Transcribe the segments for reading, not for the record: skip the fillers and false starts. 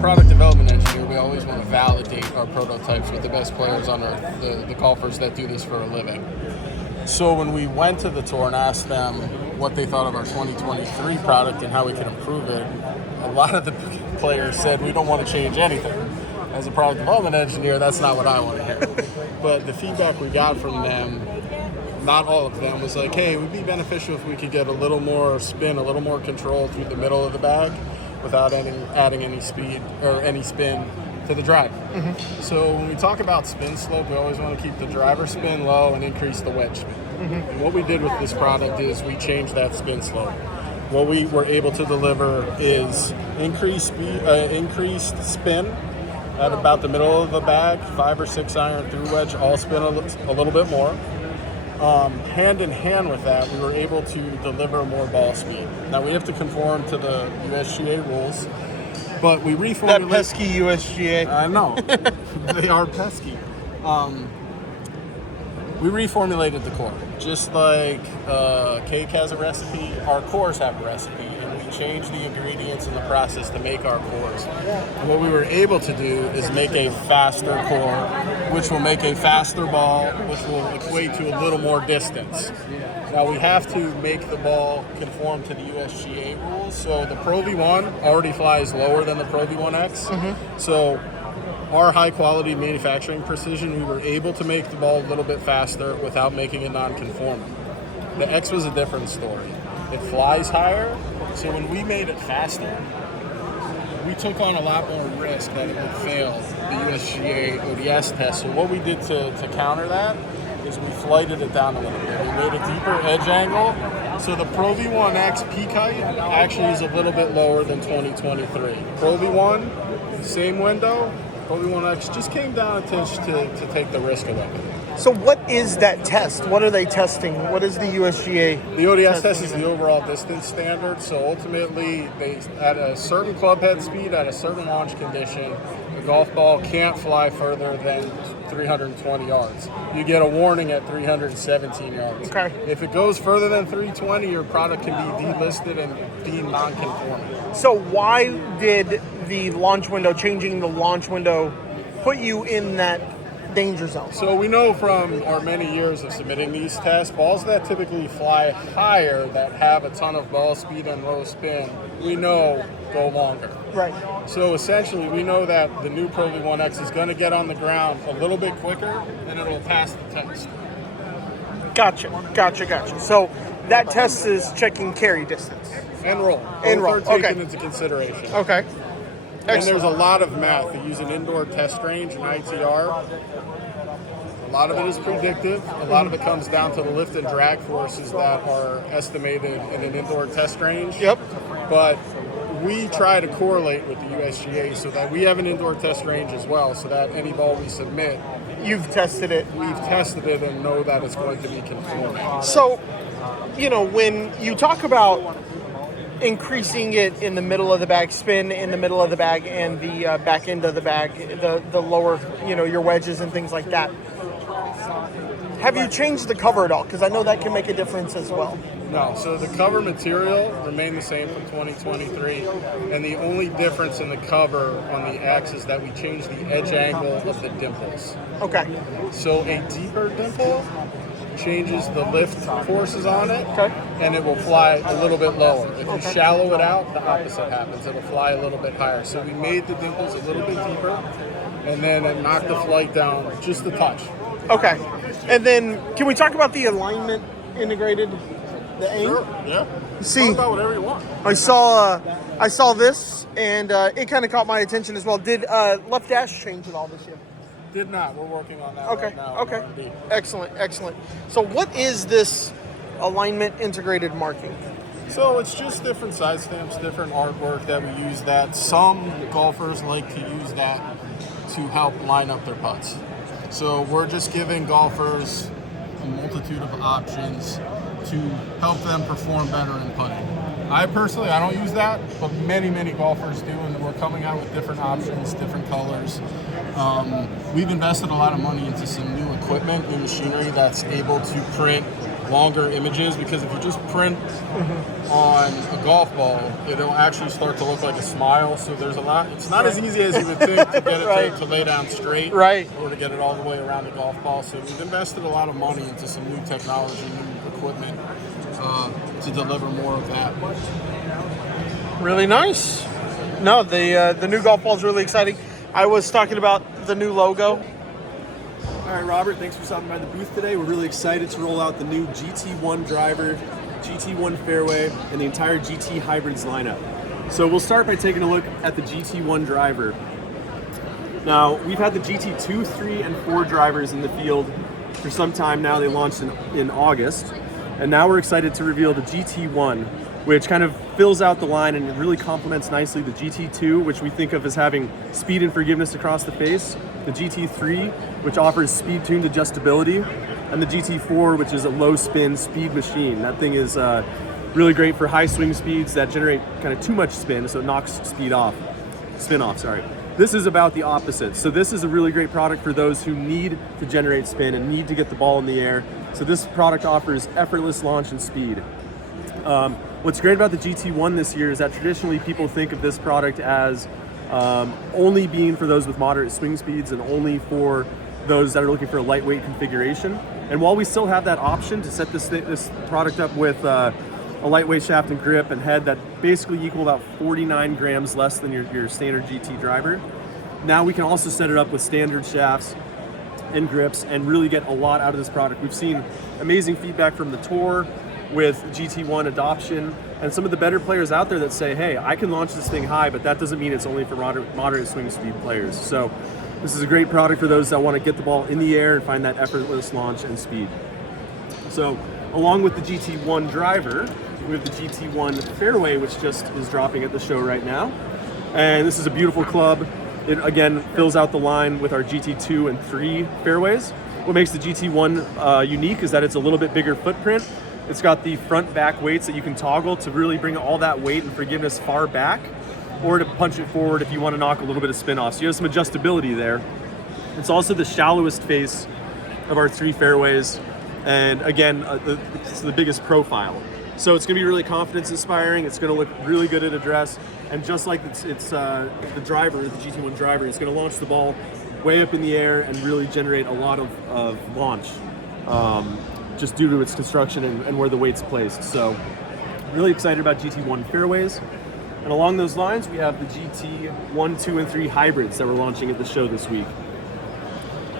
product development engineer, we always want to validate our prototypes with the best players on earth, the golfers that do this for a living. So when we went to the tour and asked them what they thought of our 2023 product and how we could improve it, a lot of the players said, we don't want to change anything. As a product development engineer, that's not what I want to hear. But the feedback we got from them, not all of them, was like, hey, it would be beneficial if we could get a little more spin, a little more control through the middle of the bag without adding any speed or any spin to the drive. Mm-hmm. So when we talk about spin slope, we always want to keep the driver spin low and increase the wedge spin. Mm-hmm. And what we did with this product is we changed that spin slope. What we were able to deliver is increased spin at about the middle of the bag, 5 or 6 iron through wedge, all spin a little bit more. Hand in hand with that, we were able to deliver more ball speed. Now we have to conform to the USGA rules, but we reformulated... That pesky USGA. I know. They are pesky. We reformulated the core. Just like cake has a recipe, our cores have a recipe, and we changed the ingredients in the process to make our cores. And what we were able to do is make a faster core, which will make a faster ball, which will equate to a little more distance. Now we have to make the ball conform to the USGA rules. So the Pro V1 already flies lower than the Pro V1x. Mm-hmm. So our high quality manufacturing precision, we were able to make the ball a little bit faster without making it non-conforming. The X was a different story. It flies higher, so when we made it faster, we took on a lot more risk that it would fail the USGA ODS test. So what we did to counter that is we flighted it down a little bit. We made a deeper edge angle, so the Pro V1X peak height actually is a little bit lower than 2023. Pro V1, same window. Pro V1X just came down a touch to take the risk of it. So what is that test? What are they testing? What is the USGA? The ODS test is the overall distance standard. So ultimately, at a certain club head speed, at a certain launch condition, the golf ball can't fly further than 320 yards. You get a warning at 317 yards. Okay. If it goes further than 320, your product can be delisted and deemed non-conforming. So why did the launch window, changing the launch window, put you in that danger zone? So we know from our many years of submitting these tests, balls that typically fly higher, that have a ton of ball speed and low spin, we know go longer. Right. So essentially, we know that the new Pro V1X is going to get on the ground a little bit quicker, and it'll pass the test. Gotcha. So that test is checking carry distance. And roll. And roll. Both are taken into consideration. Okay. And there's a lot of math. They use an indoor test range, an ITR. A lot of it is predictive. A lot of it comes down to the lift and drag forces that are estimated in an indoor test range. Yep. But we try to correlate with the USGA so that we have an indoor test range as well, so that any ball we submit, you've tested it. We've tested it and know that it's going to be conforming. So, when you talk about increasing it in the middle of the bag, spin in the middle of the bag, and the back end of the bag, the lower, your wedges and things like that. Have you changed the cover at all? Because I know that can make a difference as well. No, so the cover material remained the same from 2023, and the only difference in the cover on the X is that we changed the edge angle of the dimples. Okay. So a deeper dimple changes the lift forces on it, and it will fly a little bit lower. If you shallow it out, the opposite happens. It'll fly a little bit higher. So we made the dimples a little bit deeper, and then it knocked the flight down just a touch. Okay. And then, can we talk about the alignment integrated? The aim? Sure, yeah. See, talk about whatever you want. I saw this, and it kind of caught my attention as well. Did left dash change at all this year? Did not. We're working on that right now. Okay. Excellent. So what is this alignment integrated marking? So it's just different side stamps, different artwork that we use that. Some golfers like to use that to help line up their putts. So we're just giving golfers a multitude of options to help them perform better in putting. I don't use that, but many golfers do, and we're coming out with different options, different colors. We've invested a lot of money into some new equipment, new machinery that's able to print longer images, because if you just print on a golf ball, it'll actually start to look like a smile. So there's a lot. It's not as easy as you would think to get it to lay down straight, or to get it all the way around the golf ball. So we've invested a lot of money into some new technology, new equipment to deliver more of that. Really nice. No, the new golf ball is really exciting. I was talking about the new logo. All right, Robert, thanks for stopping by the booth today. We're really excited to roll out the new GT1 driver, GT1 fairway, and the entire GT hybrids lineup. So we'll start by taking a look at the GT1 driver. Now, we've had the GT2, 3, and 4 drivers in the field for some time now. They launched in August. And now we're excited to reveal the GT1, which kind of fills out the line and it really complements nicely the GT2, which we think of as having speed and forgiveness across the face, the GT3, which offers speed-tuned adjustability, and the GT4, which is a low-spin speed machine. That thing is really great for high swing speeds that generate kind of too much spin, so it knocks spin off. This is about the opposite. So this is a really great product for those who need to generate spin and need to get the ball in the air. So this product offers effortless launch and speed. What's great about the GT1 this year is that traditionally people think of this product as only being for those with moderate swing speeds and only for those that are looking for a lightweight configuration. And while we still have that option to set this product up with a lightweight shaft and grip and head that basically equal about 49 grams less than your standard GT driver, now we can also set it up with standard shafts and grips and really get a lot out of this product. We've seen amazing feedback from the tour with GT1 adoption, and some of the better players out there that say, hey, I can launch this thing high, but that doesn't mean it's only for moderate swing speed players. So this is a great product for those that want to get the ball in the air and find that effortless launch and speed. So along with the GT1 driver, we have the GT1 fairway, which just is dropping at the show right now. And this is a beautiful club. It again fills out the line with our GT2 and 3 fairways. What makes the GT1 unique is that it's a little bit bigger footprint. It's got the front back weights that you can toggle to really bring all that weight and forgiveness far back, or to punch it forward if you want to knock a little bit of spin off. So you have some adjustability there. It's also the shallowest face of our 3 fairways, and again, it's the biggest profile. So it's going to be really confidence inspiring. It's going to look really good at address, and just like it's the driver, the GT1 driver, it's going to launch the ball way up in the air and really generate a lot of launch. Just due to its construction and where the weight's placed. So really excited about GT1 fairways. And along those lines, we have the GT1, 2, and 3 hybrids that we're launching at the show this week.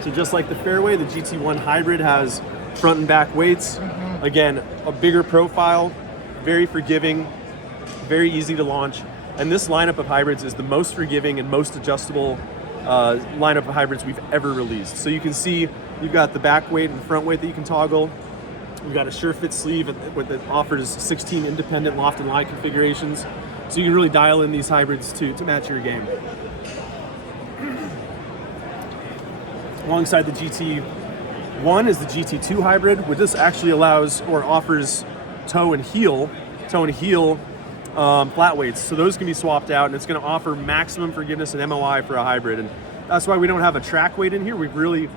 So just like the fairway, the GT1 hybrid has front and back weights. Again, a bigger profile, very forgiving, very easy to launch. And this lineup of hybrids is the most forgiving and most adjustable lineup of hybrids we've ever released. So you can see you've got the back weight and the front weight that you can toggle. We've got a sure fit sleeve that offers 16 independent loft and lie configurations. So you can really dial in these hybrids to match your game. Alongside the GT1 is the GT2 hybrid, which this actually allows or offers toe and heel flat weights. So those can be swapped out, and it's going to offer maximum forgiveness and MOI for a hybrid. And that's why we don't have a track weight in here. We've really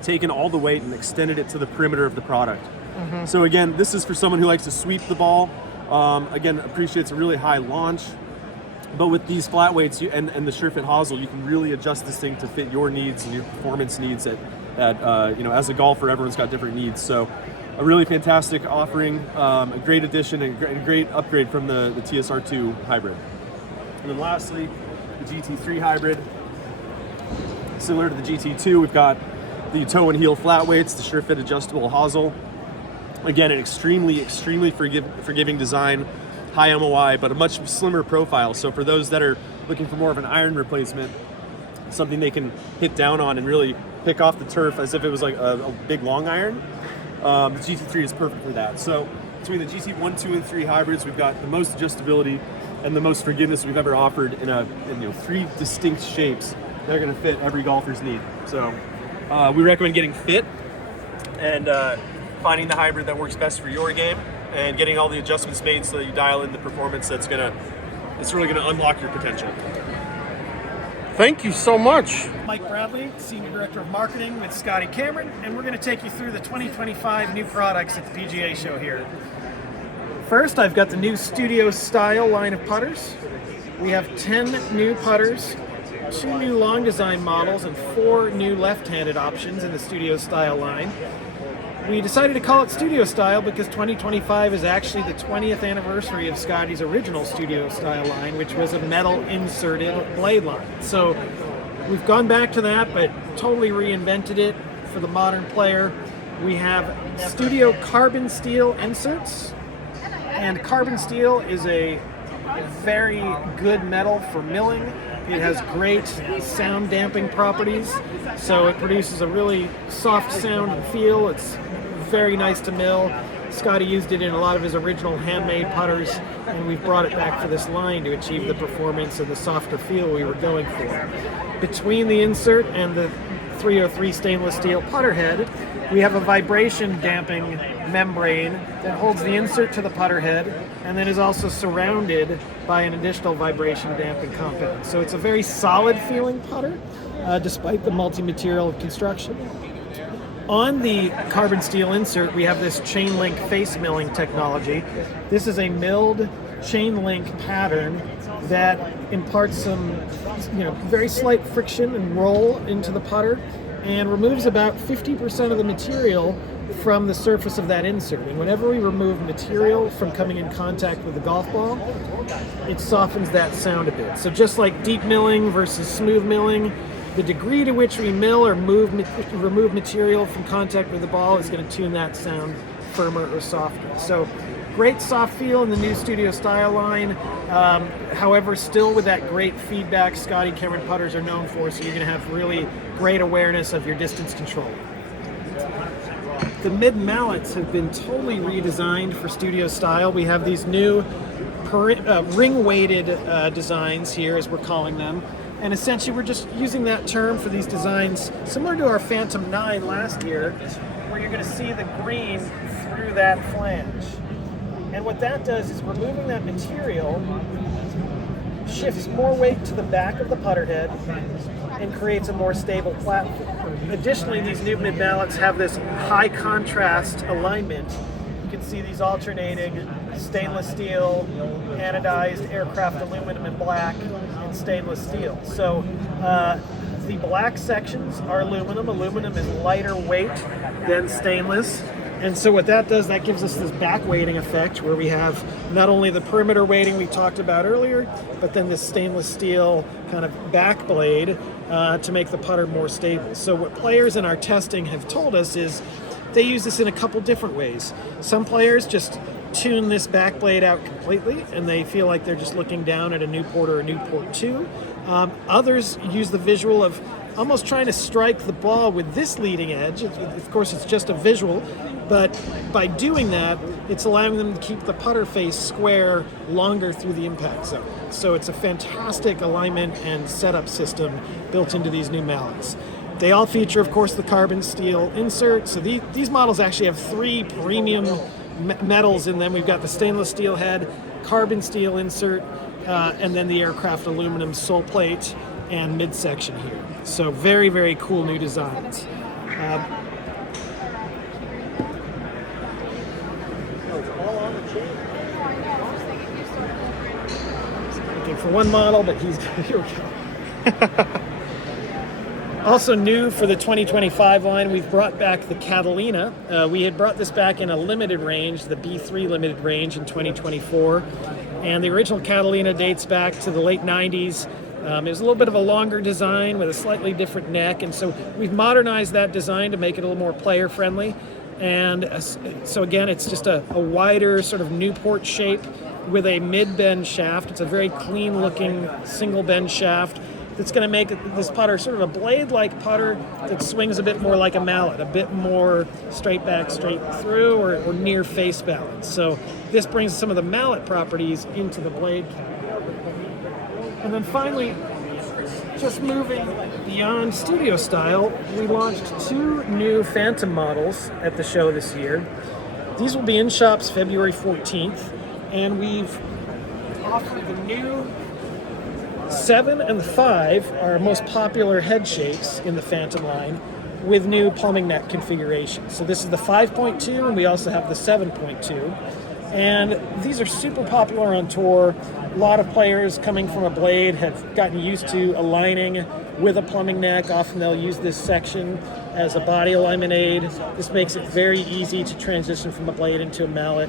taken all the weight and extended it to the perimeter of the product. So again, this is for someone who likes to sweep the ball. Again, appreciates a really high launch. But with these flat weights and the sure fit hosel, you can really adjust this thing to fit your needs and your performance needs. As a golfer, everyone's got different needs. So a really fantastic offering, a great addition and a great upgrade from the TSR2 hybrid. And then lastly, the GT3 hybrid. Similar to the GT2, we've got the toe and heel flat weights, the sure fit adjustable hosel. Again, an extremely forgiving design, high MOI, but a much slimmer profile. So for those that are looking for more of an iron replacement, something they can hit down on and really pick off the turf as if it was like a big long iron, the GT3 is perfect for that. So between the GT1, 2, and 3 hybrids, we've got the most adjustability and the most forgiveness we've ever offered in 3 distinct shapes that are going to fit every golfer's need. So we recommend getting fit and finding the hybrid that works best for your game and getting all the adjustments made so that you dial in the performance it's really going to unlock your potential. Thank you so much. Mike Bradley, Senior Director of Marketing with Scotty Cameron, and we're going to take you through the 2025 new products at the PGA show here. First, I've got the new Studio Style line of putters. We have 10 new putters, 2 new long design models, and 4 new left-handed options in the Studio Style line. We decided to call it Studio Style because 2025 is actually the 20th anniversary of Scotty's original Studio Style line, which was a metal inserted blade line. So we've gone back to that, but totally reinvented it for the modern player. We have Studio Carbon Steel inserts, and carbon steel is a very good metal for milling. It has great sound damping properties, so it produces a really soft sound and feel. It's very nice to mill. Scotty used it in a lot of his original handmade putters, and we've brought it back for this line to achieve the performance and the softer feel we were going for. Between the insert and the 303 stainless steel putter head, we have a vibration damping membrane that holds the insert to the putter head and then is also surrounded by an additional vibration damping compound. So it's a very solid feeling putter despite the multi-material construction. On the carbon steel insert, we have this chain link face milling technology. This is a milled chain link pattern that imparts some very slight friction and roll into the putter and removes about 50% of the material from the surface of that insert. And whenever we remove material from coming in contact with the golf ball, it softens that sound a bit. So just like deep milling versus smooth milling, the degree to which we mill or remove material from contact with the ball is going to tune that sound firmer or softer. So great soft feel in the new Studio Style line. However, still with that great feedback Scotty Cameron putters are known for, so you're going to have really great awareness of your distance control. The mid mallets have been totally redesigned for Studio Style. We have these new ring-weighted designs here, as we're calling them. And essentially, we're just using that term for these designs, similar to our Phantom 9 last year, where you're going to see the green through that flange. And what that does is removing that material shifts more weight to the back of the putter head and creates a more stable platform. Additionally, these new mid mallets have this high contrast alignment. You can see these alternating stainless steel, anodized aircraft aluminum and black, and stainless steel. So the black sections are aluminum. Aluminum is lighter weight than stainless. And so what that does, that gives us this back weighting effect where we have not only the perimeter weighting we talked about earlier, but then this stainless steel kind of back blade to make the putter more stable. So what players in our testing have told us is they use this in a couple different ways. Some players just tune this back blade out completely and they feel like they're just looking down at a Newport or a Newport 2. Others use the visual of almost trying to strike the ball with this leading edge. Of course, it's just a visual, but by doing that, it's allowing them to keep the putter face square longer through the impact zone. So it's a fantastic alignment and setup system built into these new mallets. They all feature, of course, the carbon steel insert. So these models actually have 3 premium metals in them. We've got the stainless steel head, carbon steel insert, and then the aircraft aluminum sole plate and midsection here. So very, very cool new designs. Looking for one model, but here we go. Also new for the 2025 line, we've brought back the Catalina. We had brought this back in a limited range, the B3 limited range in 2024. And the original Catalina dates back to the late 90s. It was a little bit of a longer design with a slightly different neck. And so we've modernized that design to make it a little more player friendly. And so again, it's just a wider sort of Newport shape with a mid-bend shaft. It's a very clean looking single bend shaft that's going to make this putter sort of a blade-like putter that swings a bit more like a mallet, a bit more straight back, straight through, or near face balance. So this brings some of the mallet properties into the blade category. And then finally, just moving beyond Studio Style, we launched 2 new Phantom models at the show this year. These will be in shops February 14th, and we've offered the new 7 and the 5 are our most popular head shapes in the Phantom line with new plumbing neck configuration. So this is the 5.2 and we also have the 7.2. And these are super popular on tour. A lot of players coming from a blade have gotten used to aligning with a plumbing neck. Often they'll use this section as a body alignment aid. This makes it very easy to transition from a blade into a mallet.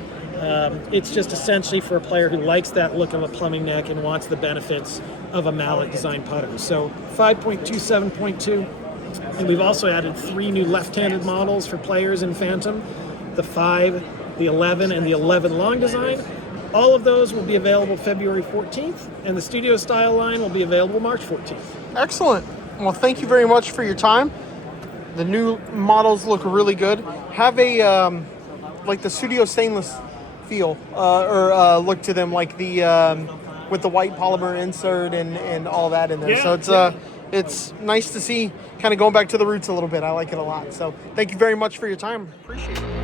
It's just essentially for a player who likes that look of a plumbing neck and wants the benefits of a mallet design putter. So 5.2, 7.2, and we've also added 3 new left-handed models for players in Phantom, the 5, the 11, and the 11 long design. All of those will be available February 14th, and the studio style line will be available March 14th. Excellent. Well, thank you very much for your time. The new models look really good. Have a like the studio stainless feel or look to them, like the with the white polymer insert and all that in there. Yeah, So it's nice to see, kind of going back to the roots a little bit. I like it a lot. So thank you very much for your time. Appreciate it.